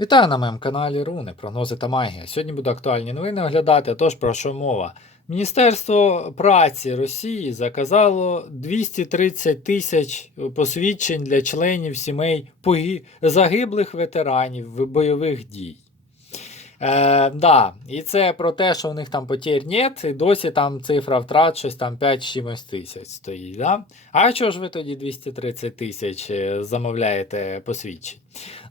Вітаю на моєму каналі Руни, прогнози та магія. Сьогодні буду актуальні новини оглядати, тож про що мова. Міністерство праці Росії заказало 230 тисяч посвідчень для членів сімей загиблих ветеранів бойових дій. Е, да, і це про те, що у них там потерь нет, і досі там цифра втрат щось там 5 чимось тисяч стоїть. Да? А чого ж ви тоді 230 тисяч е, замовляєте посвідчень?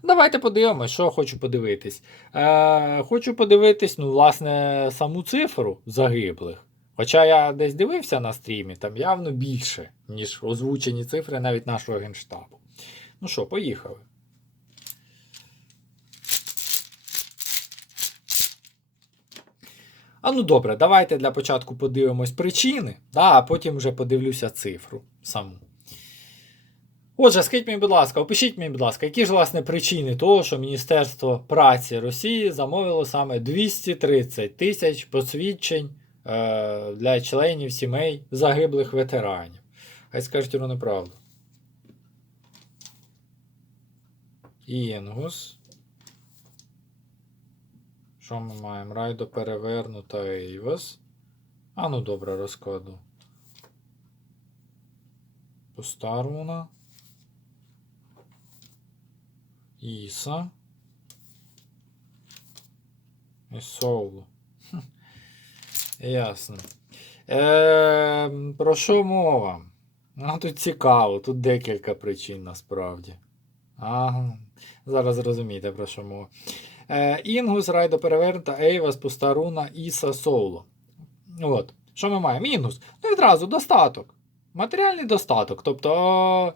Давайте подивимось, що хочу подивитись. Е, хочу подивитись, ну, власне, саму цифру загиблих. Хоча я десь дивився на стрімі, там явно більше, ніж озвучені цифри навіть нашого генштабу. Ну що, поїхали. А ну добре, давайте для початку подивимось причини, да, а потім вже подивлюся цифру саму. Отже, скажіть мені, будь ласка, опишіть мені, будь ласка, які ж власне причини того, що Міністерство праці Росії замовило саме 230 тисяч посвідчень е, для членів сімей загиблих ветеранів. Хай скажуть воно неправду. Інгус. Що ми маємо? Райдо перевернута Ейвас. А ну добре, розкладу. Постаруна. Іса. І Соулу. Ясно. Е, про що мова? Ну, тут цікаво, тут декілька причин насправді. Ага. Зараз зрозумієте, про що мова. Е, Інгус, Райдо Перевернута, Ейвас, Пустаруна, Іса, Соуло. От. Що ми маємо? Інгус. Ну, відразу достаток. Матеріальний достаток. Тобто.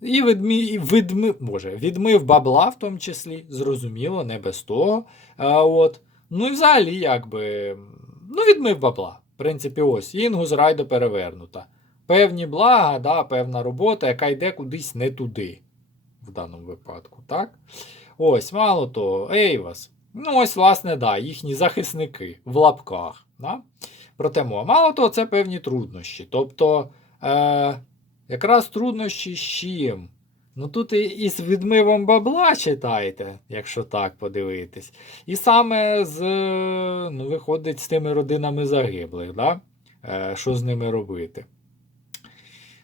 І відмі, відми, може, відмив бабла в тому числі, зрозуміло, не без того. А, от. Ну і взагалі, якби. Ну, відмив бабла. В принципі, ось. Інгус райдо перевернута. Певні блага, да, певна робота, яка йде кудись не туди. В даному випадку, так? Ось, мало того, Ейвас. Ну, ось, власне, да, їхні захисники в лапках. Да? Проте мова. Мало того, це певні труднощі. Тобто. Е, Якраз труднощі з чим? Ну тут і, і з відмивом бабла читайте, якщо так подивитись. І саме з, ну, виходить з тими родинами загиблих, да? е, що з ними робити.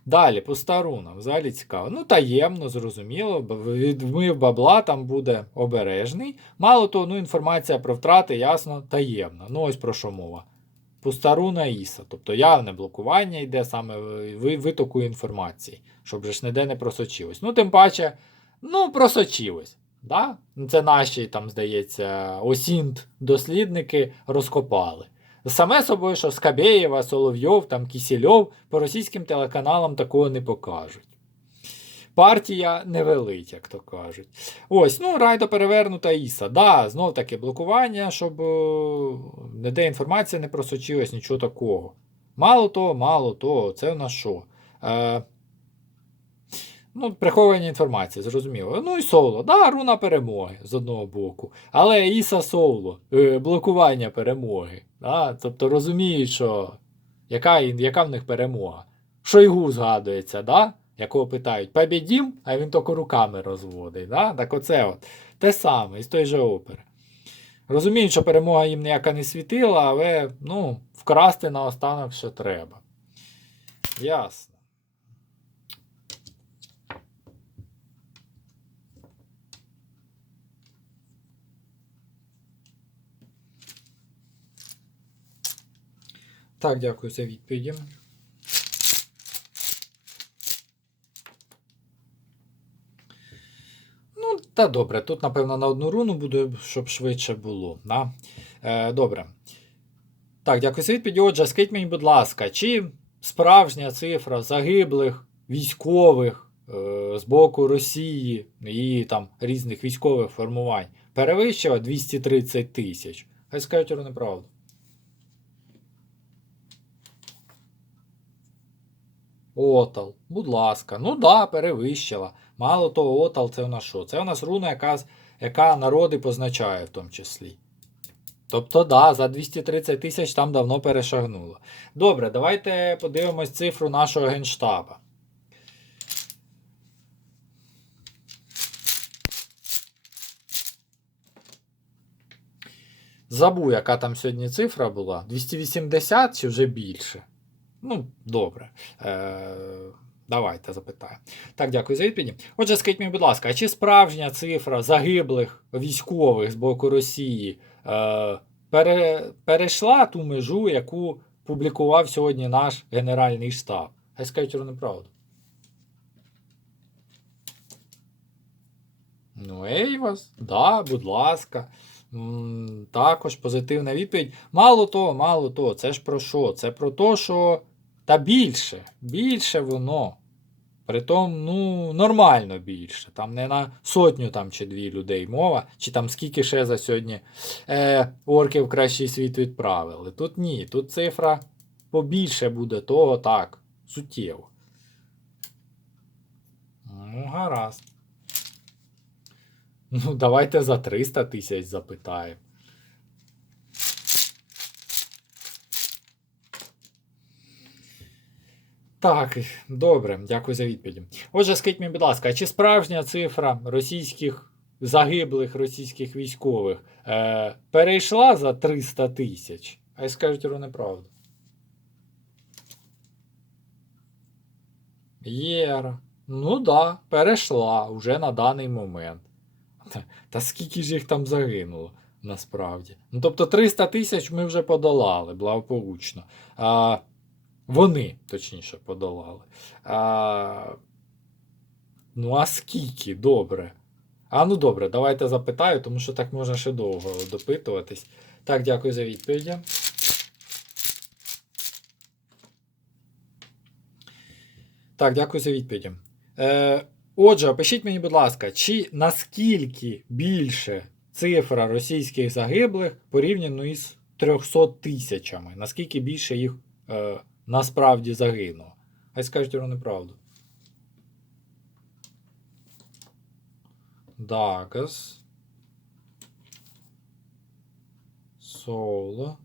Далі, по старунам, взагалі цікаво. Ну, таємно, зрозуміло, відмив бабла там буде обережний. Мало того, ну, інформація про втрати, ясно, таємна. Ну, ось про що мова. Пустаруна Іса, тобто явне блокування йде саме витоку інформації, щоб же ж ніде не просочилось. Ну, тим паче, ну, просочилось. Да? Це наші, там, здається, осінт дослідники розкопали. Саме собою, що Скабєєва, Соловйов, там, Кісільов по російським телеканалам такого не покажуть. Партія не велить, як то кажуть. Ось, ну, райдо перевернута Іса. Да, знов таки блокування, щоб ніде інформація не просочилась, нічого такого. Мало того, мало того, це в нас що? Е, ну, приховані інформації, зрозуміло. Ну і соло. Да, руна перемоги з одного боку. Але Іса соло, е, блокування перемоги. Да? Тобто розуміють, що яка, яка в них перемога. Шойгу згадується, да? якого питають, побідім, а він тільки руками розводить. Да? Так оце от. Те саме, із той же опери. Розуміють, що перемога їм ніяка не світила, але ну, вкрасти наостанок ще треба. Ясно. Так, дякую за відповіді. Ну, та добре, тут, напевно, на одну руну буде, щоб швидше було. Да? Е, добре. Так, дякую за відповідь. Отже, скажіть мені, будь ласка, чи справжня цифра загиблих військових е, з боку Росії і там різних військових формувань перевищила 230 тисяч? Хай скажуть вони неправду. Отал, будь ласка, ну да, перевищила. Мало того, отал це у нас що? Це у нас руна, яка, яка народи позначає в тому числі. Тобто, да, за 230 тисяч там давно перешагнуло. Добре, давайте подивимось цифру нашого генштаба. Забув, яка там сьогодні цифра була. 280 чи вже більше? Ну, добре. Е, давайте запитаємо. Так, дякую за відповіді. Отже, скажіть мені, будь ласка, а чи справжня цифра загиблих військових з боку Росії е, пере, перейшла ту межу, яку публікував сьогодні наш Генеральний штаб? Хай скажуть вони правду. Ну, ей вас, да, будь ласка. Також позитивна відповідь. Мало того, мало того, це ж про що? Це про те, що та більше, більше воно. Притом, ну, нормально більше. Там не на сотню там, чи дві людей мова, чи там скільки ще за сьогодні е, орків кращий світ відправили. Тут ні, тут цифра побільше буде того так, суттєво. Ну, гаразд. Ну, давайте за 300 тисяч запитаємо. Так, добре, дякую за відповіді. Отже, скажіть мені, будь ласка, чи справжня цифра російських загиблих російських військових е, перейшла за 300 тисяч? А й скажуть про неправду. Єра. Ну да, перейшла уже на даний момент. Та, та скільки ж їх там загинуло насправді? Ну тобто 300 тисяч ми вже подолали, благополучно. А, вони, точніше, подолали. А, ну, а скільки? Добре. А ну добре, давайте запитаю, тому що так можна ще довго допитуватись. Так, дякую за відповіді. Так, дякую за відповіді. Е, отже, опишіть мені, будь ласка, чи наскільки більше цифра російських загиблих порівняно із 300 тисячами? Наскільки більше їх е, насправді загинуло? Хай скажуть вам неправду. Дагас. Соло.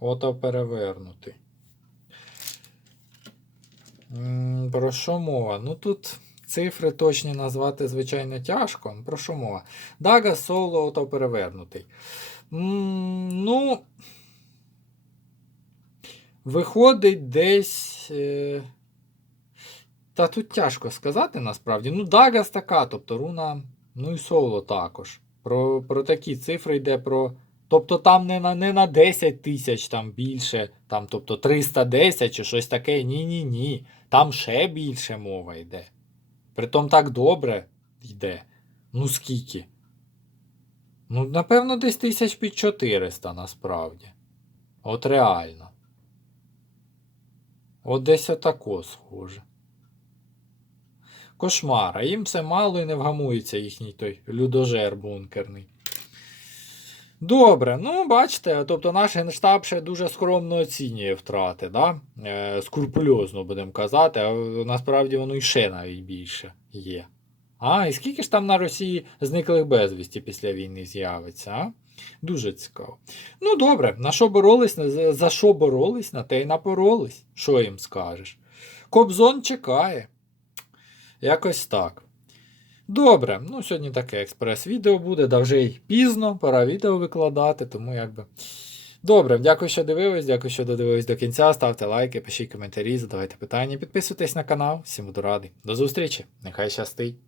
Ото перевернутий. М, Про що мова? Ну тут цифри точні назвати, звичайно, тяжко. Про що мова? Дага соло ото перевернутий. Ну. Виходить десь. Е... Та тут тяжко сказати насправді. Ну, Дагас така, тобто руна, ну і соло також. Про, про такі цифри йде про. Тобто там не на не на 10 тисяч там більше, там, тобто 310 чи щось таке. Ні-ні ні. Там ще більше мова йде. Притом так добре йде. Ну скільки? Ну, напевно, десь тисяч під 400 насправді. От реально. От десь отако схоже. Кошмар, а їм все мало і не вгамується їхній той людожер бункерний. Добре, ну бачите, тобто наш генштаб ще дуже скромно оцінює втрати, да? е, скрупульозно будемо казати, а насправді воно і ще навіть більше є. А, і скільки ж там на Росії зниклих безвісті після війни з'явиться? а? Дуже цікаво. Ну добре, на що боролись, за- що боролись, на те й напоролись. Що їм скажеш? Кобзон чекає. Якось так. Добре, ну сьогодні таке експрес-відео буде, да вже й пізно, пора відео викладати, тому якби. Добре, дякую, що дивились, дякую, що додивились до кінця. Ставте лайки, пишіть коментарі, задавайте питання, підписуйтесь на канал. Всім буду радий. До зустрічі, нехай щастить!